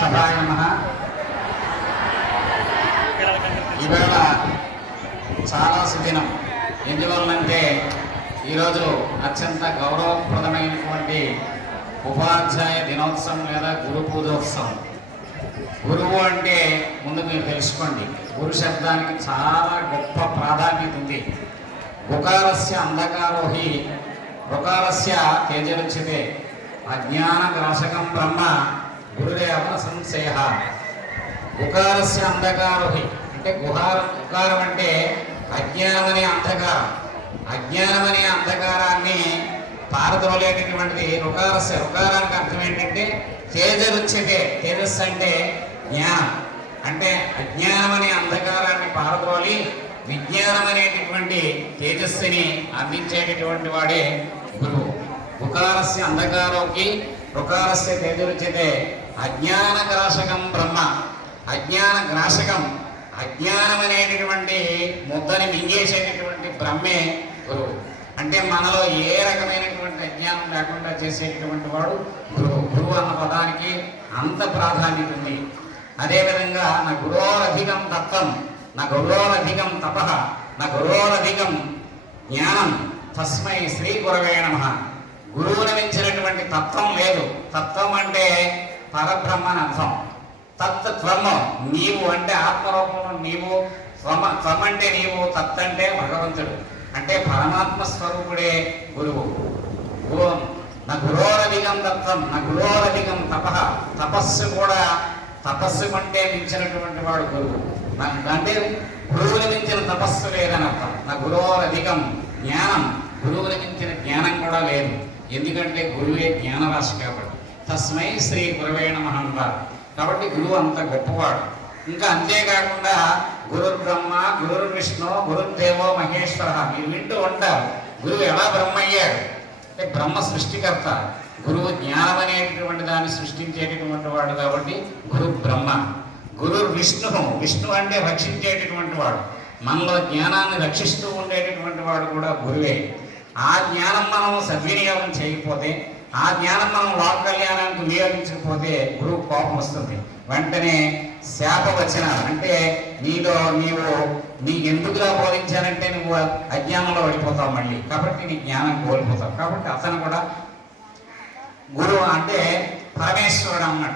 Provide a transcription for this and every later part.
సభాయ నమ. ఇవాళ చాలా సుదినం. ఎందువల్లంటే ఈరోజు అత్యంత గౌరవప్రదమైనటువంటి ఉపాధ్యాయ దినోత్సవం లేదా గురు పూజోత్సవం. గురువు అంటే ముందు మీరు తెలుసుకోండి. గురు శబ్దానికి చాలా గొప్ప ప్రాధాన్యత ఉంది. గుకారస్య అంధకారోహి రుకారస్య తేజరుచ్యతే. అజ్ఞాన గ్రాసకం బ్రహ్మ గురుదేవ సంశయ ఉకారస్య అంధకారోహి. అంటే గుహారం ఉకారం అంటే అజ్ఞానమనే అంధకారం. అజ్ఞానమనే అంధకారాన్ని పారదోలేటటువంటిది రుకారస్య. రుకారానికి అర్థం ఏంటంటే తేజరుచ్యతే. తేజస్సు అంటే జ్ఞానం. అంటే అజ్ఞానమనే అంధకారాన్ని పారదోలి విజ్ఞానం అనేటటువంటి తేజస్సుని అందించేటటువంటి వాడే గురువు. ఉకారస్య అంధకారోకి రుకారస్య తేజరుచ్యతే. అజ్ఞాన గ్రాసకం బ్రహ్మ. అజ్ఞాన గ్రాసకం అజ్ఞానం అనేటటువంటి ముద్దని మింగేసేటటువంటి బ్రహ్మే గురువు. అంటే మనలో ఏ రకమైనటువంటి అజ్ఞానం లేకుండా చేసేటటువంటి వాడు గురువు. గురువు అన్న పదానికి అంత ప్రాధాన్యత ఉంది. అదేవిధంగా నా గురోరధికం తత్వం నా గురోరధికం తప నా గురోరధికం జ్ఞానం తస్మై శ్రీ గురవే నమ. గురువుని మించినటువంటి తత్వం లేదు. తత్వం అంటే పరబ్రహ్మ అని అర్థం తత్ నీవు అంటే ఆత్మరూపంలో నీవు త్వమ త్వం అంటే నీవు తత్ అంటే భగవంతుడు. అంటే పరమాత్మ స్వరూపుడే గురువు. గురు నా గురోరధికం తత్వం నా గురోరధికం తప. తపస్సు కూడా తపస్సు కంటే మించినటువంటి వాడు గురువు. నాకు అంటే గురువుని మించిన తపస్సు లేదని అర్థం నా గురోరధికం జ్ఞానం. గురువుని మించిన జ్ఞానం కూడా లేదు. ఎందుకంటే గురువే జ్ఞానరాశి కాబట్టి. తస్మై శ్రీ గురవే నమ అంటారు కాబట్టి గురువు అంత గొప్పవాడు. ఇంకా అంతేకాకుండా గురు బ్రహ్మ గురు విష్ణు గురుదేవో మహేశ్వర మీరు వింటూ ఉంటారు. గురువు ఎలా బ్రహ్మ అయ్యాడు అంటే బ్రహ్మ సృష్టికర్త. గురువు జ్ఞానం అనేటటువంటి దాన్ని సృష్టించేటటువంటి వాడు కాబట్టి గురు బ్రహ్మ. గురు విష్ణు విష్ణు అంటే రక్షించేటటువంటి వాడు. మనలో జ్ఞానాన్ని రక్షిస్తూ ఉండేటటువంటి వాడు కూడా గురువే. ఆ జ్ఞానం మనం సద్వినియోగం చేయకపోతే ఆ జ్ఞానం మనం లోక కళ్యాణానికి వినియోగించకపోతే గురువు కోపం వస్తుంది. వెంటనే శాపవచనాలు. అంటే నీలో నీవు నీకు ఎందుకులా బోధించానంటే నువ్వు అజ్ఞానంలో పడిపోతావు మళ్ళీ. కాబట్టి నీ జ్ఞానం కోల్పోతావు. కాబట్టి అతను కూడా గురువు అంటే పరమేశ్వరుడు అన్నమాట.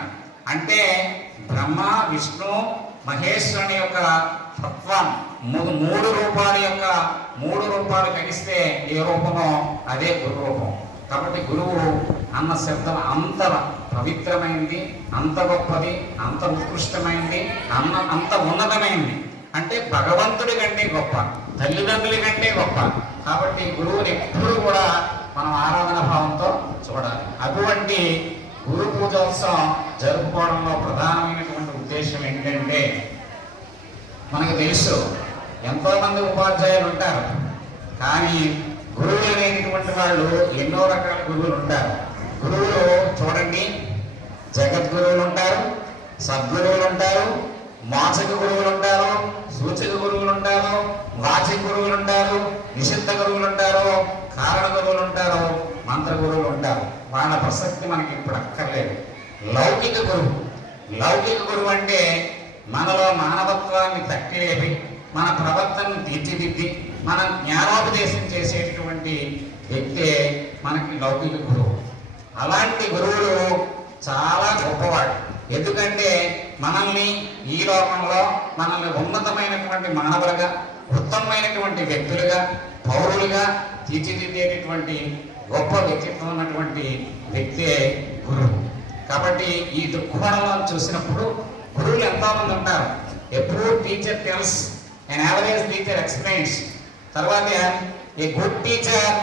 అంటే బ్రహ్మ విష్ణు మహేశ్వరుని యొక్క తత్వం. మూడు మూడు రూపాల యొక్క మూడు రూపాలు కలిస్తే ఏ రూపమో అదే గురు రూపం. కాబట్టి గురువు అన్న శబ్దం అంత పవిత్రమైంది అంత గొప్పది అంత ఉత్కృష్టమైంది అన్న అంత ఉన్నతమైంది. అంటే భగవంతుడి కంటే గొప్ప తల్లిదండ్రుల కంటే గొప్ప. కాబట్టి గురువుని ఎప్పుడు కూడా మనం ఆరాధన భావంతో చూడాలి. అటువంటి గురు పూజోత్సవం జరుపుకోవడంలో ప్రధానమైనటువంటి ఉద్దేశం ఏంటంటే మనకు తెలుసు ఎంతోమంది ఉపాధ్యాయులు ఉంటారు. కానీ గురువులు అనేటువంటి వాళ్ళు ఎన్నో రకాల గురువులు ఉంటారు. గురువులు చూడండి జగద్గురువులు ఉంటారు సద్గురువులు ఉంటారు మోచక గురువులు ఉంటారు సూచక గురువులు ఉంటారు వాచిక గురువులు ఉంటారు నిషిద్ధ గురువులు ఉంటారు కారణ గురువులు ఉంటారు మంత్ర గురువులు ఉంటారు. వాళ్ళ ప్రసక్తి మనకి ఇప్పుడు అక్కర్లేదు. లౌకిక గురువు. లౌకిక గురువు అంటే మనలో మానవత్వాన్ని తట్టిలేపి మన ప్రవర్తనను తీర్చిదిద్ది మన జ్ఞానోపదేశం చేసేటటువంటి వ్యక్తే మనకి లౌకిక గురువు. అలాంటి గురువులు చాలా గొప్పవాడు. ఎందుకంటే మనల్ని ఈ లోకంలో మనల్ని ఉన్నతమైనటువంటి మానవులుగా ఉత్తమమైనటువంటి వ్యక్తులుగా పౌరులుగా తీర్చిదిద్దేటటువంటి గొప్ప వ్యక్తిత్వం ఉన్నటువంటి వ్యక్తే గురువు. కాబట్టి ఈ దృక్కోణంలో చూసినప్పుడు గురువులు ఎంతోమంది ఉంటారు. ఎప్పుడు teacher tells and average teacher explains తర్వాత a good teacher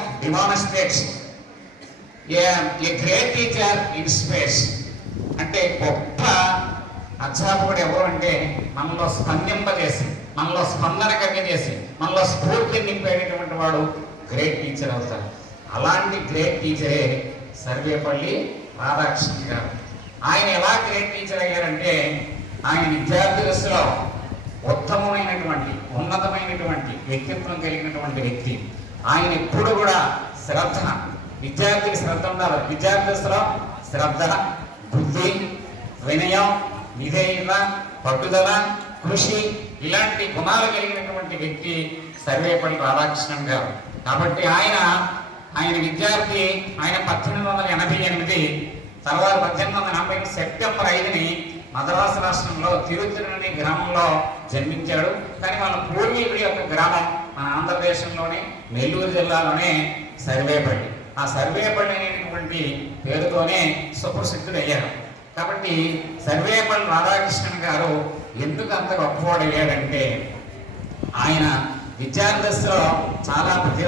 a a great teacher space. అంటే గొప్ప అధ్యాపకుడు ఎవరు అంటే మనలో స్పందింపజేసి మనలో స్పందన కలిగజేసి మనలో స్ఫూర్తి నింపేటటువంటి వాడు గ్రేట్ టీచర్ అవుతారు అలాంటి గ్రేట్ టీచరే సర్వేపల్లి రాధాకృష్ణ గారు. ఆయన ఎలా గ్రేట్ టీచర్ అయ్యారంటే ఆయన విద్యార్థి దశలో ఉత్తమమైనటువంటి ఉన్నతమైనటువంటి వ్యక్తిత్వం కలిగినటువంటి వ్యక్తి. ఆయన ఎప్పుడు కూడా శ్రద్ధ విద్యార్థికి శ్రద్ధ ఉండాలి. విద్యార్థి శ్రద్ధ బుద్ధి వినయం విధేయత పట్టుదల కృషి ఇలాంటి గుణాలు కలిగినటువంటి వ్యక్తి సర్వేపల్లి రాధాకృష్ణన్ గారు. కాబట్టి ఆయన ఆయన విద్యార్థి ఆయన పద్దెనిమిది వందల ఎనభై ఎనిమిది తర్వాత పద్దెనిమిది వందల ఎనభై సెప్టెంబర్ ఐదుని మద్రాసు రాష్ట్రంలో తిరుచురు గ్రామంలో జన్మించాడు. కానీ వాళ్ళ పూర్వీకుడి యొక్క గ్రామం మన ఆంధ్రప్రదేశంలోనే నెల్లూరు జిల్లాలోనే సర్వేపల్లి. ఆ సర్వేపల్లి అనేటువంటి పేరుతోనే సుప్రసిద్ధుడయ్యారు. కాబట్టి సర్వేపల్లి రాధాకృష్ణన్ గారు ఎందుకు అంత గొప్పవాడయ్యాడంటే ఆయన విద్యార్థిలో చాలా ప్రతి